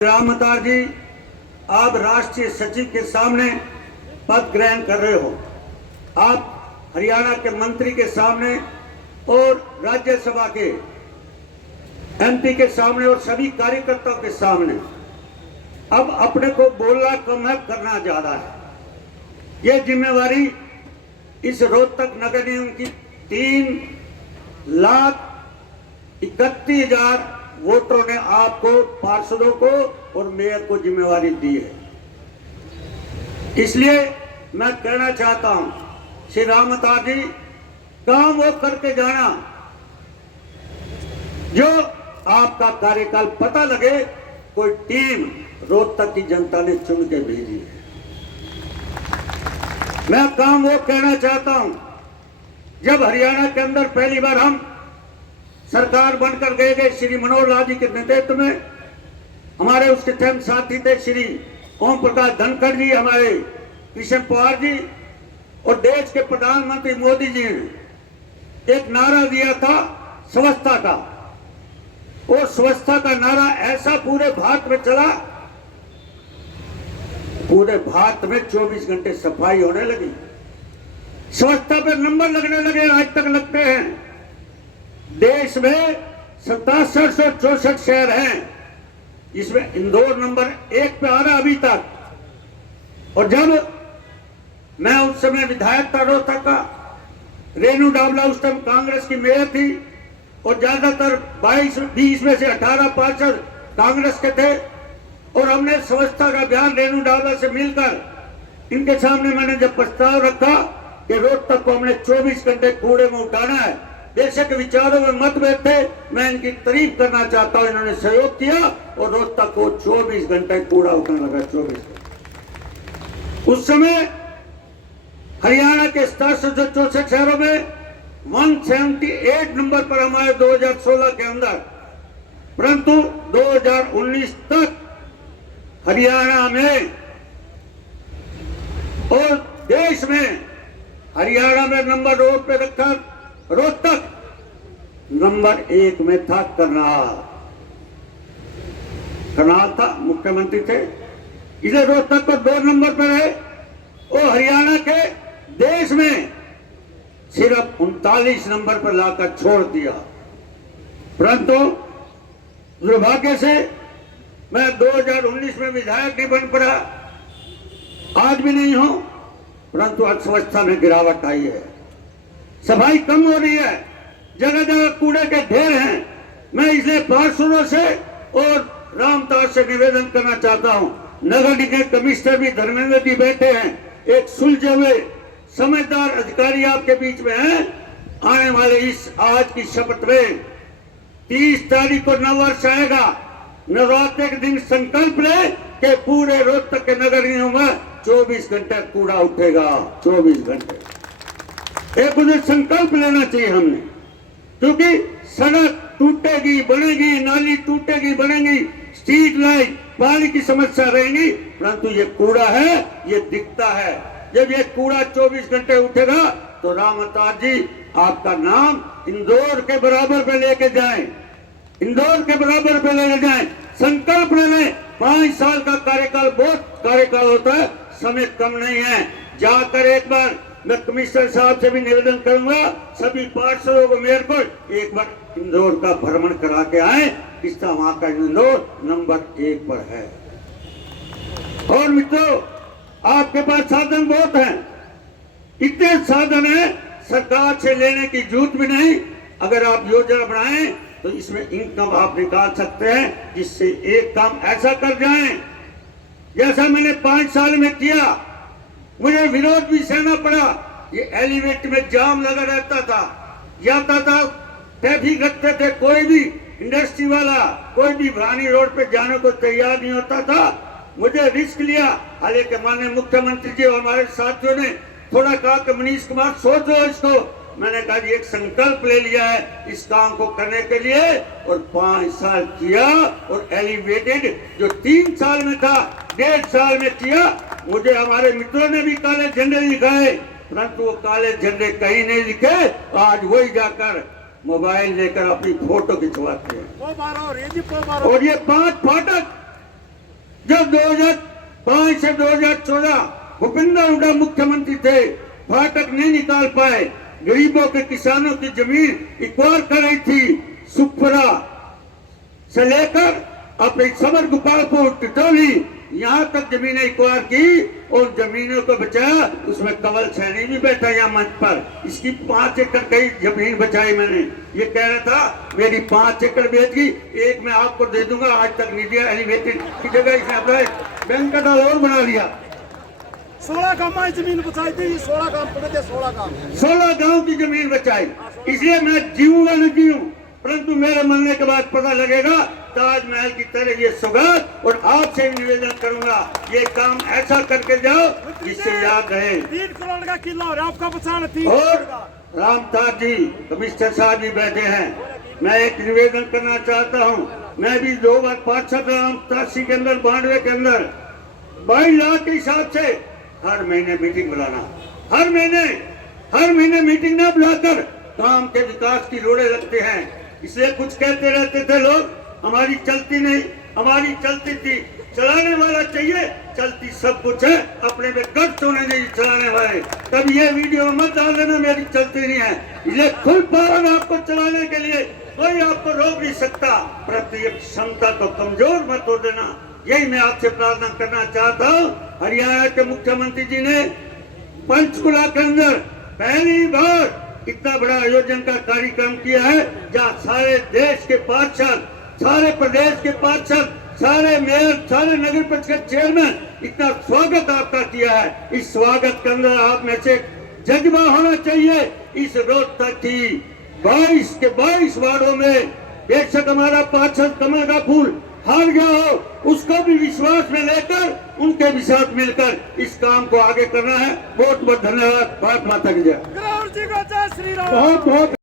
रामतार जी, आप राष्ट्रीय सचिव के सामने पद ग्रहण कर रहे हो। आप हरियाणा के मंत्री के सामने और राज्यसभा के एमपी के सामने और सभी कार्यकर्ताओं के सामने अब अपने को बोलना कम है, करना ज्यादा है। ये जिम्मेवारी इस रोहतक नगर निगम की 3,31,000 वोटरों ने आपको, पार्षदों को और मेयर को जिम्मेवारी दी है। इसलिए मैं कहना चाहता हूं, श्री रामतार जी, काम वो करके जाना जो आपका कार्यकाल पता लगे कोई टीम रोहतक की जनता ने चुन के भेजी है। मैं काम वो कहना चाहता हूं, जब हरियाणा के अंदर पहली बार हम सरकार बनकर गए श्री मनोहर लाल जी के नेतृत्व में, हमारे उसके टाइम साथी थे श्री ओम प्रकाश धनखड़ जी, हमारे कृष्ण पवार जी, और देश के प्रधानमंत्री मोदी जी ने एक नारा दिया था स्वच्छता का। और स्वच्छता का नारा ऐसा पूरे भारत में चला, पूरे भारत में 24 घंटे सफाई होने लगी, स्वच्छता पर नंबर लगने लगे, आज तक लगते हैं। देश में 6764 शहर हैं, इसमें इंदौर नंबर 1 पे आ रहा अभी तक। और जब मैं उस समय विधायक था रोहतक का, रेणु डावला उस टाइम कांग्रेस की मेयर थी, और ज्यादातर 20 में से 18 पार्षद कांग्रेस के थे। और हमने स्वच्छता का अभियान रेणु डावला से मिलकर इनके सामने मैंने जब प्रस्ताव रखा कि रोहतक को हमने 24 घंटे कूड़े में उठाना है, बेशक विचारों में मतभेद थे, मैं इनकी तारीफ करना चाहता हूं, इन्होंने सहयोग किया और रोहतक को 24 घंटे कूड़ा उठाने लगा। 24 घंटे उस समय हरियाणा के 6764 शहरों में 178 नंबर पर हमारे 2016 के अंदर, परंतु 2019 तक हरियाणा में और देश में हरियाणा में नंबर रोड पे रखा रोहतक नंबर 1 में था। करनाल था, मुख्यमंत्री थे, इसे रोहतक को 2 नंबर पर है। और हरियाणा के देश में सिर्फ 39 नंबर पर लाकर छोड़ दिया। परंतु दुर्भाग्य से मैं 2019 में विधायक नहीं बन पड़ा, आज भी नहीं हूं, परंतु अस्वच्छता में गिरावट आई है, सफाई कम हो रही है, जगह जगह कूड़े के ढेर हैं। मैं इसलिए पार्षदों से और रामतार से निवेदन करना चाहता हूं, नगर निगम कमिश्नर भी धर्मेंद्र जी बैठे हैं, एक सुलझे हुए समझदार अधिकारी आपके बीच में हैं। आने वाले इस आज की शपथ में 30 तारीख को नववर्ष आएगा, नवरात्रि के दिन संकल्प ले कि पूरे रोहतक के नगर निगम में 24 घंटे कूड़ा उठेगा। 24 घंटे एक मुझे संकल्प लेना चाहिए हमने, क्योंकि सड़क टूटेगी बनेगी, नाली टूटेगी बनेगी, स्ट्रीट लाइट, पानी की समस्या रहेगी, परंतु ये कूड़ा है, ये दिखता है। जब ये कूड़ा 24 घंटे उठेगा तो रामतार जी आपका नाम इंदौर के बराबर पे लेके जाएं, इंदौर के बराबर पे लेके जाएं। संकल्प ले लें, 5 साल का कार्यकाल बहुत कार्यकाल होता है, समय कम नहीं है। जाकर एक बार मैं कमिश्नर साहब से भी निवेदन करूंगा, सभी पार्षदों को, मेयर को एक बार इंदौर का भ्रमण करा के आए, इसका वहां का इंदौर नंबर 1 पर है। और मित्रों, आपके पास साधन बहुत हैं, इतने साधन हैं, सरकार से लेने की जरूरत भी नहीं। अगर आप योजना बनाएं तो इसमें इनकम आप निकाल सकते हैं, जिससे एक काम ऐसा कर जाएं जैसा मैंने 5 साल में किया। मुझे विरोध भी सहना पड़ा, ये एलिवेट में जाम लगा रहता था, जाता था, ट्रैफिक रखते थे, कोई भी इंडस्ट्री वाला, कोई भी भानी रोड पे जाने को तैयार नहीं होता था। मुझे रिस्क लिया, हालांकि माननीय मुख्यमंत्री जी और हमारे साथियों ने थोड़ा कहा कि मनीष कुमार सोचो इसको। मैंने कहा जी एक संकल्प ले लिया है इस काम को करने के लिए, और 5 साल किया। और एलिवेटेड जो 3 साल में था, 1.5 साल में किया। मुझे हमारे मित्रों ने भी काले झंडे दिखाए, परंतु वो काले झंडे कहीं नहीं दिखे। आज वही जाकर मोबाइल लेकर अपनी फोटो खिंचवाते हैं। और ये 5 फाटक जब 2005 से 2014 भूपेंद्र हुड्डा मुख्यमंत्री थे, फाटक नहीं निकाल पाए, गरीबों के किसानों की जमीन एक्वायर कर रही थी। सुखपुरा से लेकर अपने समर गोपालपुर टिटोली यहाँ तक जमीनें एक्वायर की और जमीनों को बचाया। उसमें कंवल सैनी भी बैठा यहाँ मंच पर, इसकी 5 एकड़ कई जमीन बचाई मैंने। ये कह रहा था मेरी 5 एकड़ बेच गई, एक मैं आपको दे दूंगा, आज तक नहीं दिया। एलिवेटेड की जगह इसने अपना बैंक का और बना लिया। 16 गांव जमीन बचाई थी, 16 गांव की जमीन बचाई। इसलिए मैं जीऊंगा न जीऊं, परंतु मेरे मरने के बाद पता लगेगा ताजमहल की तरह ये सौगात। और आपसे भी निवेदन करूंगा, ये काम ऐसा करके जाओ जिससे याद रहे। 3 करोड़ का किला और आपका बचाना 3 और रामतार जी कमिश्नर साहब भी बैठे हैं, मैं एक निवेदन करना चाहता हूं। मैं भी 2 बार पार्षद रहा हूं, 83 के अंदर, 92 के अंदर। 22 लाख के हिसाब से हर महीने मीटिंग बुलाना, हर महीने मीटिंग ना बुलाकर काम के विकास की रोड़े लगते हैं। इसलिए कुछ कहते रहते थे लोग, हमारी चलती नहीं, हमारी चलती थी। चलाने वाला चाहिए, चलती सब कुछ है, अपने में गट्स होने चाहिए चलाने वाले। तब ये वीडियो मत डाल देना मेरी चलती नहीं है। इसलिए खुल पावर आपको चलाने के लिए कोई आपको रोक नहीं सकता, परंतु ये क्षमता को कमजोर मत हो देना। यही मैं आपसे प्रार्थना करना चाहता हूँ। हरियाणा के मुख्यमंत्री जी ने पंचकुला के अंदर पहली बार इतना बड़ा आयोजन का कार्यक्रम किया है, जहाँ सारे देश के पार्षद, सारे प्रदेश के पार्षद, सारे मेयर, सारे नगर परिषद चेयरमैन इतना स्वागत आपका किया है। इस स्वागत के अंदर आप में से जज्बा होना चाहिए। इस रोहतक की 22 के 22 वार्डों में बेशक हमारा पार्षद कमल का फूल हार गया हो, उसको भी विश्वास में लेकर उनके भी साथ मिलकर इस काम को आगे करना है। बहुत बहुत धन्यवाद। भारत माता की जय। जी को जय श्री राम। बहुत बहुत